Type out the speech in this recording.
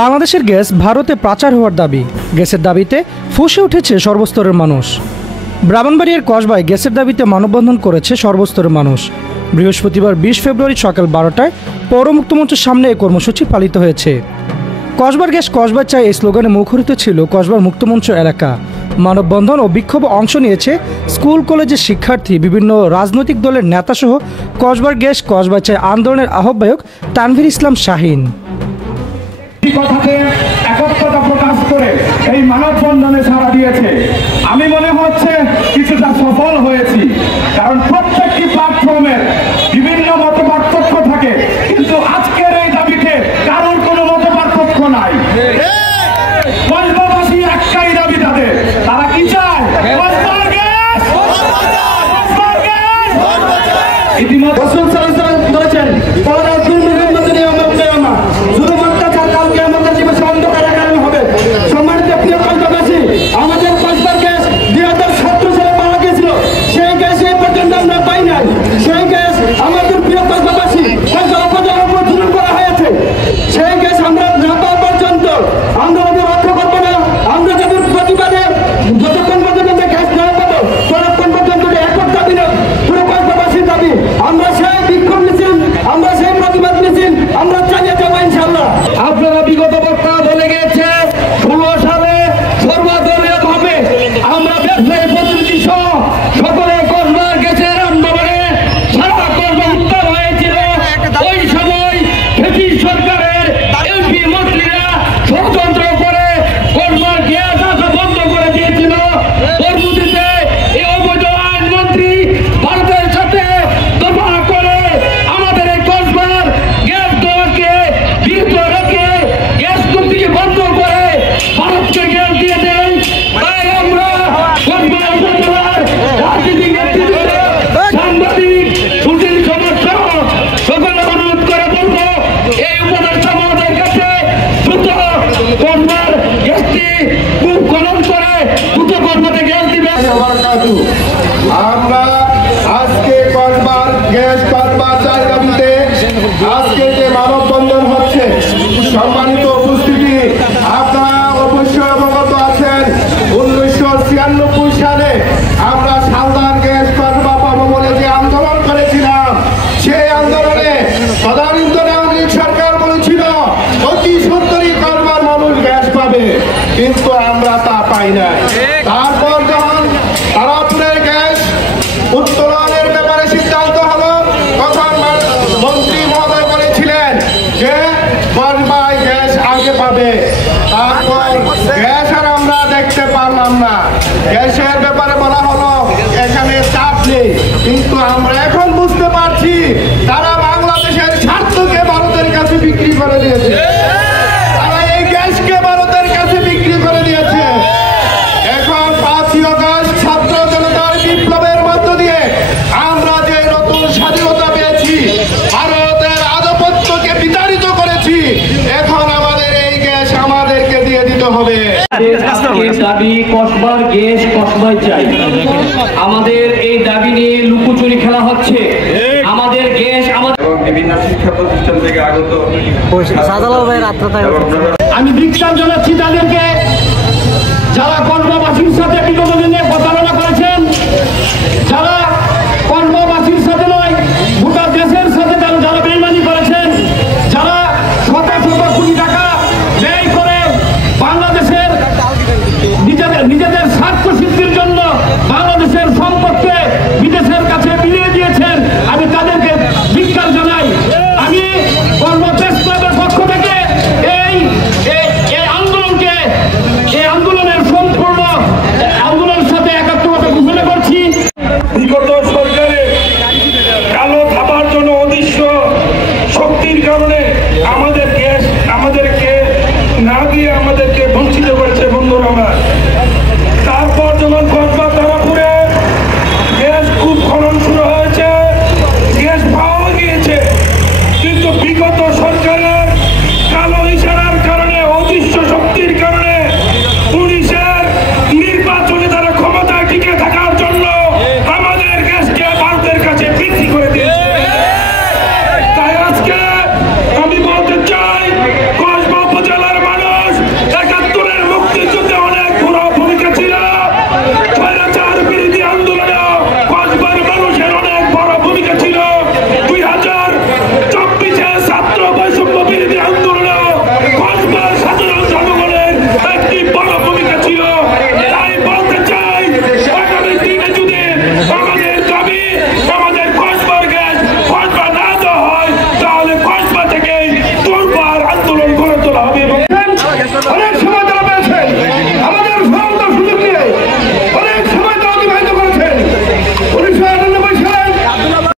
বাংলাদেশের গ্যাস ভারতে পাচার হওয়ার দাবি, গ্যাসের দাবিতে ফুঁসে উঠেছে সর্বস্তরের মানুষ। ব্রাহ্মণবাড়িয়ার কসবায় গ্যাসের দাবিতে মানববন্ধন করেছে সর্বস্তরের মানুষ। বৃহস্পতিবার 20 ফেব্রুয়ারি সকাল 12টায় পৌর মুক্তমঞ্চের সামনে এই কর্মসূচি পালিত হয়েছে। কসবার গ্যাস কসবার চাই এই স্লোগানে মুখরিত ছিল কসবার মুক্তমঞ্চ এলাকা। মানববন্ধন ও বিক্ষোভে অংশ নিয়েছে স্কুল কলেজের শিক্ষার্থী, বিভিন্ন রাজনৈতিক দলের নেতাসহ কসবার গ্যাস কসবার চাই আন্দোলনের আহ্বায়ক তানভীর ইসলাম শাহীন। কথাতে একত্রতা প্রকাশ করে এই মানববন্ধনে সাড়া দিয়েছে। আমি মনে হচ্ছে কিছুটা সফল হয়েছি, কারণ প্রত্যেকটি প্ল্যাটফর্মের বিভিন্ন মত পার্থক্য থাকে, কিন্তু আজকের এই দাবিতে কারোর কোনো মত পার্থক্য নাই। কসবাবাসী একটাই দাবি তাদের, তারা কি চায়? ইতিমধ্যে বলেছেন আমরা আজকে কসবার গ্যাস কসবার চাই দাবিতে আজকে যে মানববন্ধন হচ্ছে, সম্মানিত উপস্থিতি, আপনারা অবশ্যই অবগত আছেন 1996 সালে আমরা সালদার গ্যাস কসবা পাবো বলে যে আন্দোলন করেছিলাম, সেই আন্দোলনে তদানীন্তন আওয়ামী লীগ সরকার বলেছিল অতি সত্তরই কসবার মানুষ গ্যাস পাবে, কিন্তু আমরা তা পাই নাই। তারপর যখন তারাপুরের গ্যাস উত্তোলনের ব্যাপারে সিদ্ধান্ত হলো, তখন মন্ত্রী মহোদয় বলেছিলেন যে কসবায় গ্যাস আগে পাবে। তারপর গ্যাস আর আমরা দেখতে পারলাম না, গ্যাসের ব্যাপারে বলা হলো এখানে চাপ নেই, কিন্তু আমরা এখন বুঝতে পারছি তারা বাংলাদেশের স্বার্থকে ভারতের কাছে বিক্রি করে দিয়েছে, তারা এই গ্যাসকে ভারতের কাছে বিক্রি করে দিয়েছে। এখন 5ই আগস্ট ছাত্র জনতার বিপ্লবের মধ্য দিয়ে আমরা যে নতুন স্বাধীনতা পেয়েছি, ভারতের আধিপত্যকে বিতাড়িত করেছি, এখন আমাদের এই গ্যাস আমাদেরকে দিয়ে দিতে হবে। দাবি কসবার গ্যাস কসবাই চাই। আমাদের এই দাবি নিয়ে লুকোচুরি খেলা হচ্ছে। আমাদের গ্যাস আমাদের বিভিন্ন শিক্ষা প্রতিষ্ঠান থেকে আগত আমি ধিক্কার জানাচ্ছি তাদেরকে যারা কসবাবাসীর সাথে বিগত দিনে প্রতারণা করেছেন, যারা কসবাবাসীর সাথে নয় গোটা দেশের সাথে যারা বেইমানি করেছেন, যারা শত শত কোটি টাকা ব্যয় করে বাংলাদেশের নিজেদের স্বার্থ সিদ্ধির জন্য বাংলাদেশের সম্পদকে বিদেশের কাছে বিলিয়ে দিয়েছেন, আমি তাদেরকে ধিক্কার জানাই। আমি কর্মপ্রেস ক্লাবের পক্ষ থেকে এই আন্দোলনের সম্পূর্ণ আন্দোলনের সাথে একাত্মতা ঘোষণা করছি। বিগত সরকারের কালো থাবার জন্য অদৃশ্য শক্তির কারণে আমাদের গ্যাস আমাদেরকে না দিয়ে আমাদেরকে বঞ্চিত করেছে বন্ধুরা আমার। তারপর যখন কসবা তারাপুরে গ্যাস খুব খনন শুরু হয়েছে, গ্যাস পাওয়া গিয়েছে, কিন্তু বিগত সরকারের কালো ইশারার কারণে